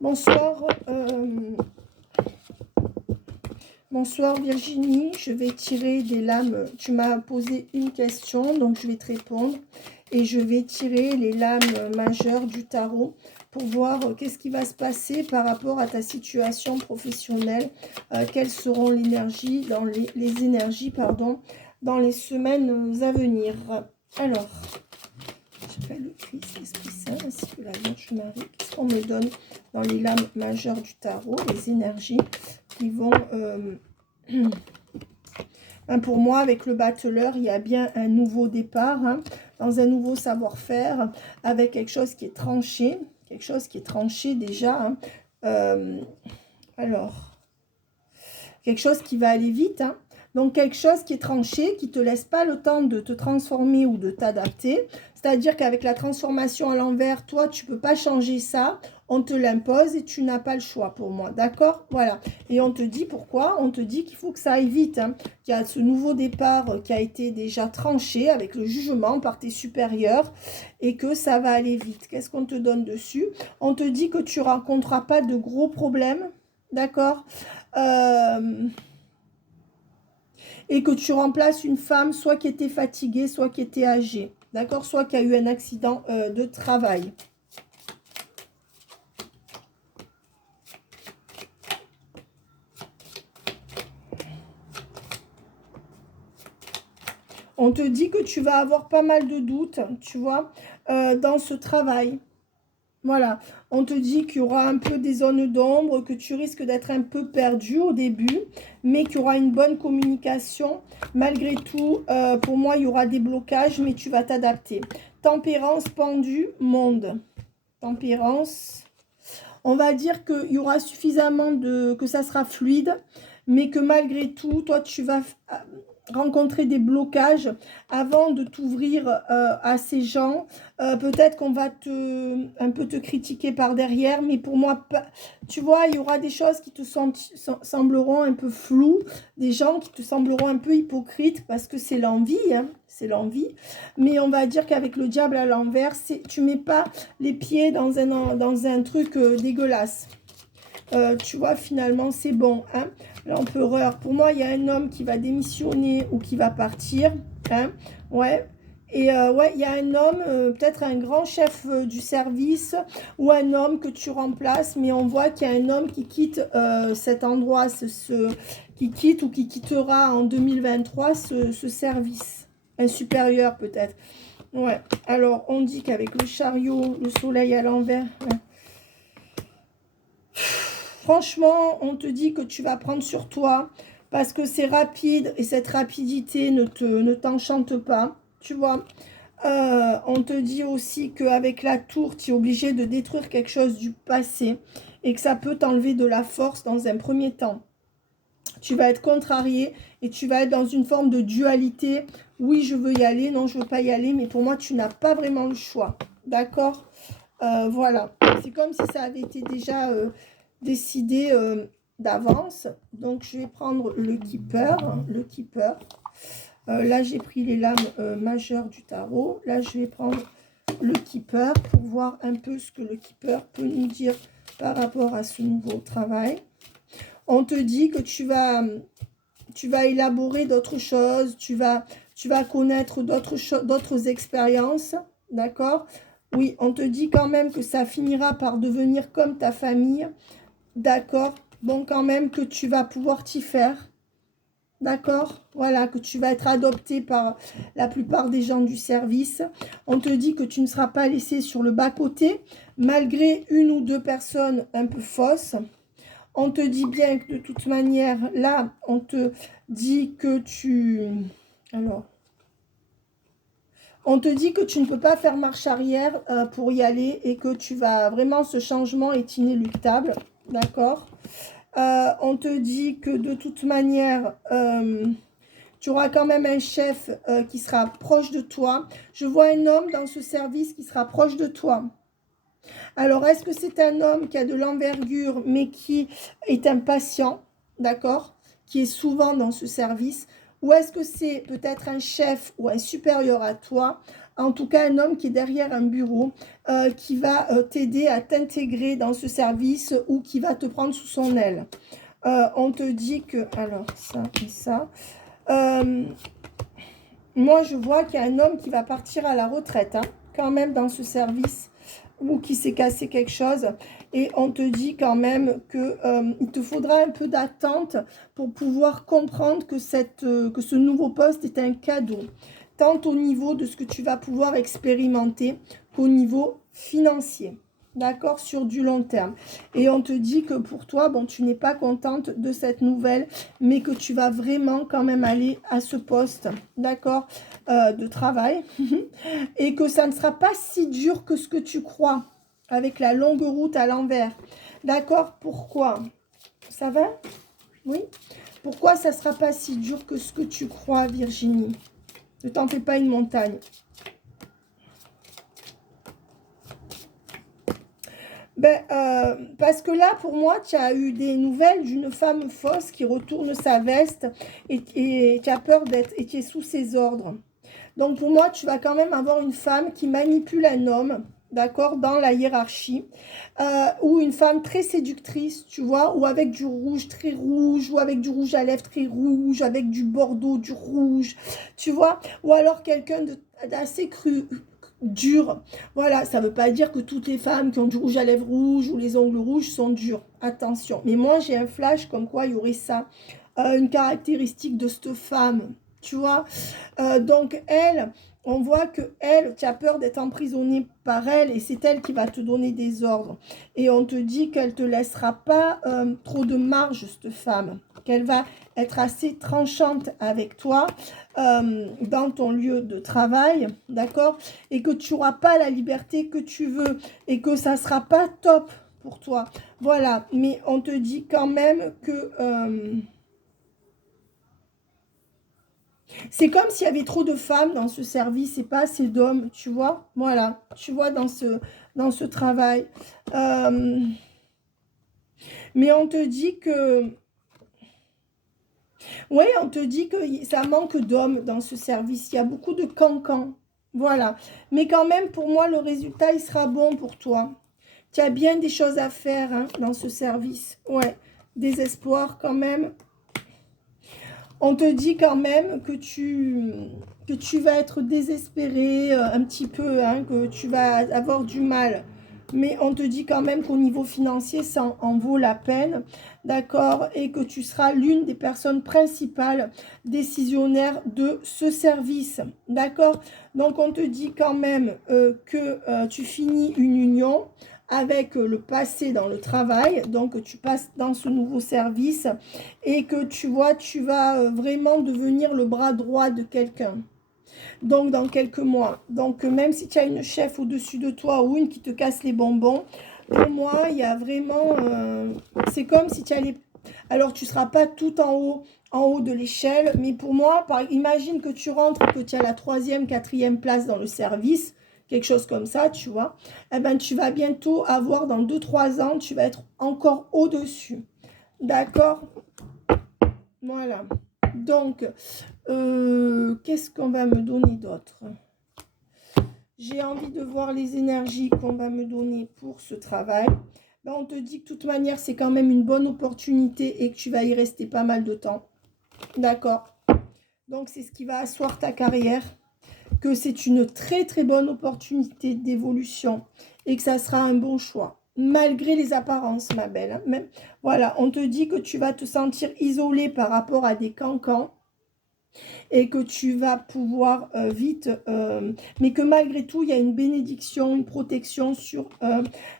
Bonsoir, bonsoir Virginie. Je vais tirer des lames. Tu m'as posé une question, donc je vais te répondre. Et je vais tirer les lames majeures du tarot pour voir qu'est-ce qui va se passer par rapport à ta situation professionnelle. Quelles seront l'énergie dans les énergies, pardon, dans les semaines à venir. Alors, j'appelle le Christ, l'Esprit Saint, ainsi que la Vierge Marie. Qu'est-ce qu'on me donne dans les lames majeures du tarot, les énergies qui vont... pour moi, avec le battleur, il y a bien un nouveau départ, hein, dans un nouveau savoir-faire, avec quelque chose qui est tranché, déjà. Hein. Alors, quelque chose qui va aller vite, hein. Donc, quelque chose qui est tranché, qui ne te laisse pas le temps de te transformer ou de t'adapter. C'est-à-dire qu'avec la transformation à l'envers, toi, tu ne peux pas changer ça. On te l'impose et tu n'as pas le choix pour moi. D'accord? Voilà. Et on te dit pourquoi? On te dit qu'il faut que ça aille vite. Hein. Qu'il y a ce nouveau départ qui a été déjà tranché avec le jugement par tes supérieurs et que ça va aller vite. Qu'est-ce qu'on te donne dessus? On te dit que tu ne rencontreras pas de gros problèmes. D'accord? Et que tu remplaces une femme soit qui était fatiguée, soit qui était âgée, d'accord, soit qui a eu un accident de travail. On te dit que tu vas avoir pas mal de doutes, tu vois, dans ce travail. Voilà, on te dit qu'il y aura un peu des zones d'ombre, que tu risques d'être un peu perdu au début, mais qu'il y aura une bonne communication. Malgré tout, pour moi, il y aura des blocages, mais tu vas t'adapter. Tempérance, pendu, monde. Tempérance. On va dire qu'il y aura suffisamment que ça sera fluide, mais que malgré tout, toi, tu vas rencontrer des blocages avant de t'ouvrir à ces gens. Peut-être qu'on va un peu te critiquer par derrière, mais pour moi, tu vois, il y aura des choses qui te sembleront un peu floues, des gens qui te sembleront un peu hypocrites, parce que c'est l'envie, hein, c'est l'envie. Mais on va dire qu'avec le diable à l'envers, tu mets pas les pieds dans un truc dégueulasse. Tu vois, finalement, c'est bon. Hein. L'empereur, pour moi, il y a un homme qui va démissionner ou qui va partir. Hein. Ouais. Et ouais, il y a un homme, peut-être un grand chef du service ou un homme que tu remplaces, mais on voit qu'il y a un homme qui quitte cet endroit, qui quitte ou qui quittera en 2023 ce service. Un supérieur peut-être. Ouais. Alors, on dit qu'avec le chariot, le soleil à l'envers... Ouais. Franchement, on te dit que tu vas prendre sur toi parce que c'est rapide et cette rapidité ne t'enchante pas, tu vois. On te dit aussi qu'avec la tour, tu es obligé de détruire quelque chose du passé et que ça peut t'enlever de la force dans un premier temps. Tu vas être contrarié et tu vas être dans une forme de dualité. Oui, je veux y aller, non, je ne veux pas y aller, mais pour moi, tu n'as pas vraiment le choix. D'accord? Voilà. C'est comme si ça avait été déjà... décidé d'avance. Donc, je vais prendre le keeper. Là, j'ai pris les lames majeures du tarot. Là, je vais prendre le keeper pour voir un peu ce que le keeper peut nous dire par rapport à ce nouveau travail. On te dit que tu vas élaborer d'autres choses, tu vas connaître d'autres expériences, d'accord? Oui, on te dit quand même que ça finira par devenir comme ta famille. D'accord. Bon, quand même que tu vas pouvoir t'y faire. D'accord. Voilà, que tu vas être adopté par la plupart des gens du service. On te dit que tu ne seras pas laissé sur le bas-côté, malgré une ou deux personnes un peu fausses. On te dit bien que de toute manière, là, on te dit que Alors, on te dit que tu ne peux pas faire marche arrière pour y aller et que tu vas... Vraiment, ce changement est inéluctable. D'accord. On te dit que de toute manière, tu auras quand même un chef qui sera proche de toi. Je vois un homme dans ce service qui sera proche de toi. Alors, est-ce que c'est un homme qui a de l'envergure, mais qui est impatient, d'accord? Qui est souvent dans ce service, ou est-ce que c'est peut-être un chef ou un supérieur à toi, en tout cas un homme qui est derrière un bureau, qui va t'aider à t'intégrer dans ce service ou qui va te prendre sous son aile. On te dit que, alors ça et ça, euh, moi je vois qu'il y a un homme qui va partir à la retraite, hein, quand même dans ce service, ou qui s'est cassé quelque chose, et on te dit quand même que il te faudra un peu d'attente pour pouvoir comprendre que, que ce nouveau poste est un cadeau, tant au niveau de ce que tu vas pouvoir expérimenter qu'au niveau financier. D'accord, sur du long terme. Et on te dit que pour toi, bon, tu n'es pas contente de cette nouvelle, mais que tu vas vraiment quand même aller à ce poste, d'accord, de travail. Et que ça ne sera pas si dur que ce que tu crois, avec la longue route à l'envers. D'accord? Pourquoi? Ça va? Oui? Pourquoi ça ne sera pas si dur que ce que tu crois, Virginie? Ne t'en fais pas une montagne. Ben, parce que là, pour moi, tu as eu des nouvelles d'une femme fausse qui retourne sa veste et tu as peur d'être et qui est sous ses ordres. Donc, pour moi, tu vas quand même avoir une femme qui manipule un homme, d'accord, dans la hiérarchie, ou une femme très séductrice, tu vois, ou avec du rouge très rouge, ou avec du rouge à lèvres très rouge, avec du bordeaux, du rouge, tu vois, ou alors quelqu'un d'assez cru, dur. Voilà, ça ne veut pas dire que toutes les femmes qui ont du rouge à lèvres rouge ou les ongles rouges sont dures. Attention. Mais moi, j'ai un flash comme quoi il y aurait ça. Une caractéristique de cette femme. Tu vois, donc elle, on voit que elle, tu as peur d'être emprisonnée par elle et c'est elle qui va te donner des ordres. Et on te dit qu'elle te laissera pas trop de marge, cette femme. Qu'elle va être assez tranchante avec toi dans ton lieu de travail, d'accord? Et que tu n'auras pas la liberté que tu veux et que ça ne sera pas top pour toi. Voilà, mais on te dit quand même que... c'est comme s'il y avait trop de femmes dans ce service et pas assez d'hommes, tu vois. Voilà, tu vois, dans ce travail. Euh, mais on te dit que... Oui, on te dit que ça manque d'hommes dans ce service. Il y a beaucoup de cancans. Voilà. Mais quand même, pour moi, le résultat, il sera bon pour toi. Tu as bien des choses à faire hein, dans ce service. Ouais, des espoirs quand même. On te dit quand même que tu vas être désespéré un petit peu, hein, que tu vas avoir du mal. Mais on te dit quand même qu'au niveau financier, ça en vaut la peine, d'accord? Et que tu seras l'une des personnes principales décisionnaires de ce service, d'accord? Donc, on te dit quand même que tu finis une union avec le passé dans le travail, donc tu passes dans ce nouveau service et que tu vois, tu vas vraiment devenir le bras droit de quelqu'un. Donc, dans quelques mois. Donc, même si tu as une chef au-dessus de toi ou une qui te casse les bonbons, pour moi, il y a vraiment... c'est comme si tu allais... Alors, tu ne seras pas tout en haut de l'échelle, mais pour moi, imagine que tu rentres, que tu as la 3e, 4e place dans le service, quelque chose comme ça, tu vois. Eh ben, tu vas bientôt avoir, dans 2-3 ans, tu vas être encore au-dessus. D'accord? Voilà. Donc, qu'est-ce qu'on va me donner d'autre? J'ai envie de voir les énergies qu'on va me donner pour ce travail. Ben, on te dit que de toute manière, c'est quand même une bonne opportunité et que tu vas y rester pas mal de temps. D'accord? Donc, c'est ce qui va asseoir ta carrière, que c'est une très très bonne opportunité d'évolution et que ça sera un bon choix. Malgré les apparences, ma belle. Hein. Même, voilà, on te dit que tu vas te sentir isolée par rapport à des cancans et que tu vas pouvoir vite, mais que malgré tout, il y a une bénédiction, une protection sur...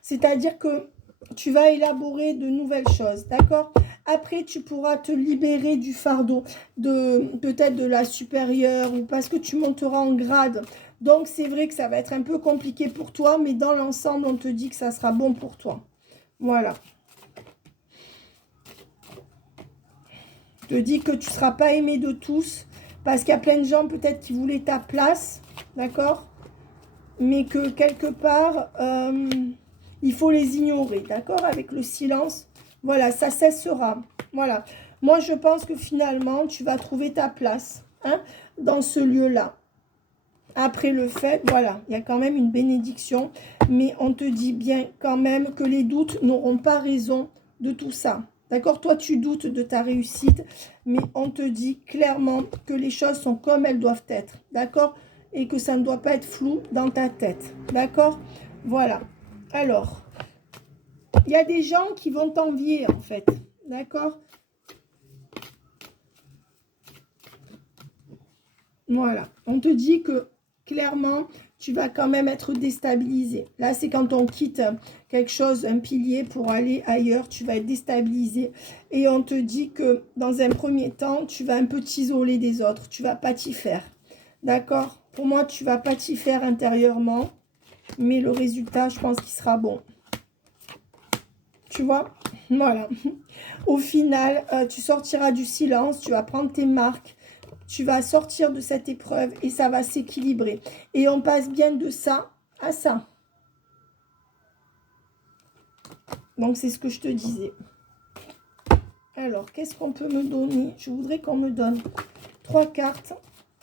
c'est-à-dire que tu vas élaborer de nouvelles choses, d'accord? Après, tu pourras te libérer du fardeau, peut-être de la supérieure, ou parce que tu monteras en grade. Donc, c'est vrai que ça va être un peu compliqué pour toi, mais dans l'ensemble, on te dit que ça sera bon pour toi. Voilà. Je te dis que tu ne seras pas aimé de tous, parce qu'il y a plein de gens peut-être qui voulaient ta place, d'accord? Mais que quelque part, il faut les ignorer, d'accord? Avec le silence, voilà, ça cessera. Voilà. Moi, je pense que finalement, tu vas trouver ta place, hein, dans ce lieu-là. Après le fait, voilà, il y a quand même une bénédiction, mais on te dit bien quand même que les doutes n'auront pas raison de tout ça. D'accord? Toi, tu doutes de ta réussite, mais on te dit clairement que les choses sont comme elles doivent être. D'accord? Et que ça ne doit pas être flou dans ta tête. D'accord? Voilà. Alors, il y a des gens qui vont t'envier, en fait. D'accord? Voilà. On te dit que clairement, tu vas quand même être déstabilisé. Là, c'est quand on quitte quelque chose, un pilier, pour aller ailleurs, tu vas être déstabilisé. Et on te dit que dans un premier temps, tu vas un peu t'isoler des autres. Tu vas pas t'y faire. D'accord? Pour moi, tu vas pas t'y faire intérieurement. Mais le résultat, je pense qu'il sera bon. Tu vois? Voilà. Au final, tu sortiras du silence. Tu vas prendre tes marques. Tu vas sortir de cette épreuve et ça va s'équilibrer. Et on passe bien de ça à ça. Donc, c'est ce que je te disais. Alors, qu'est-ce qu'on peut me donner? Je voudrais qu'on me donne 3 cartes.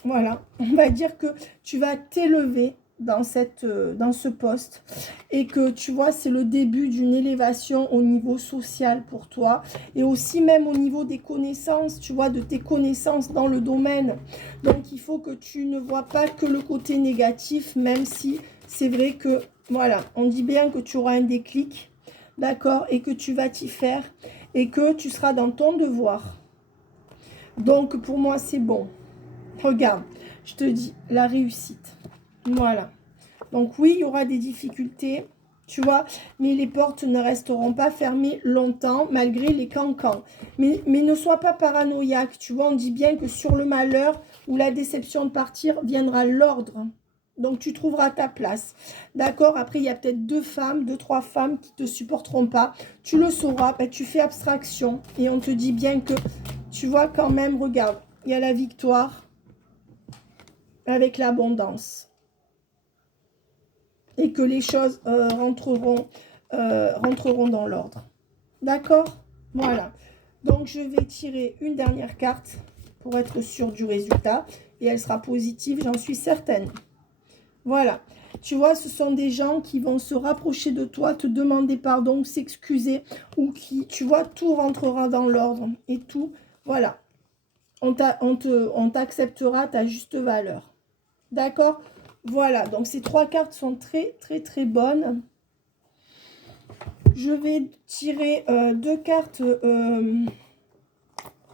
Voilà. On va dire que tu vas t'élever dans ce poste et que tu vois, c'est le début d'une élévation au niveau social pour toi et aussi même au niveau des connaissances, tu vois, de tes connaissances dans le domaine. Donc, il faut que tu ne vois pas que le côté négatif, même si c'est vrai que, voilà, on dit bien que tu auras un déclic, d'accord, et que tu vas t'y faire et que tu seras dans ton devoir. Donc, pour moi, c'est bon. Regarde, je te dis, la réussite. Voilà. Donc oui, il y aura des difficultés, tu vois, mais les portes ne resteront pas fermées longtemps, malgré les cancans. Mais ne sois pas paranoïaque, tu vois, on dit bien que sur le malheur ou la déception de partir, viendra l'ordre. Donc tu trouveras ta place. D'accord? Après, il y a peut-être 2 femmes, 2, 3 femmes qui ne te supporteront pas. Tu le sauras, ben, tu fais abstraction. Et on te dit bien que, tu vois quand même, regarde, il y a la victoire avec l'abondance. Et que les choses rentreront dans l'ordre. D'accord? Voilà. Donc, je vais tirer une dernière carte pour être sûre du résultat. Et elle sera positive, j'en suis certaine. Voilà. Tu vois, ce sont des gens qui vont se rapprocher de toi, te demander pardon, s'excuser, ou qui, tu vois, tout rentrera dans l'ordre. Et tout, voilà. On t'acceptera ta juste valeur. D'accord? Voilà, donc ces 3 cartes sont très, très, très bonnes. Je vais tirer 2 cartes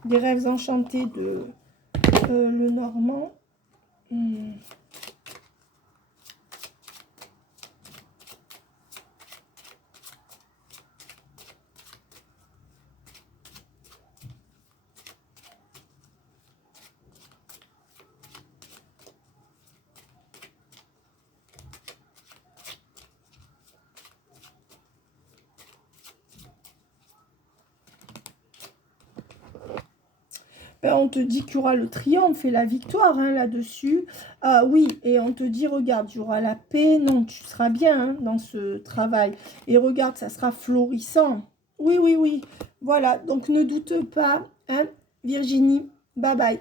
des rêves enchantés de le Normand. Ben, on te dit qu'il y aura le triomphe et la victoire hein, là-dessus. Ah oui, et on te dit, regarde, il y aura la paix. Non, tu seras bien hein, dans ce travail. Et regarde, ça sera florissant. Oui, oui, oui. Voilà, donc ne doute pas, hein, Virginie. Bye bye.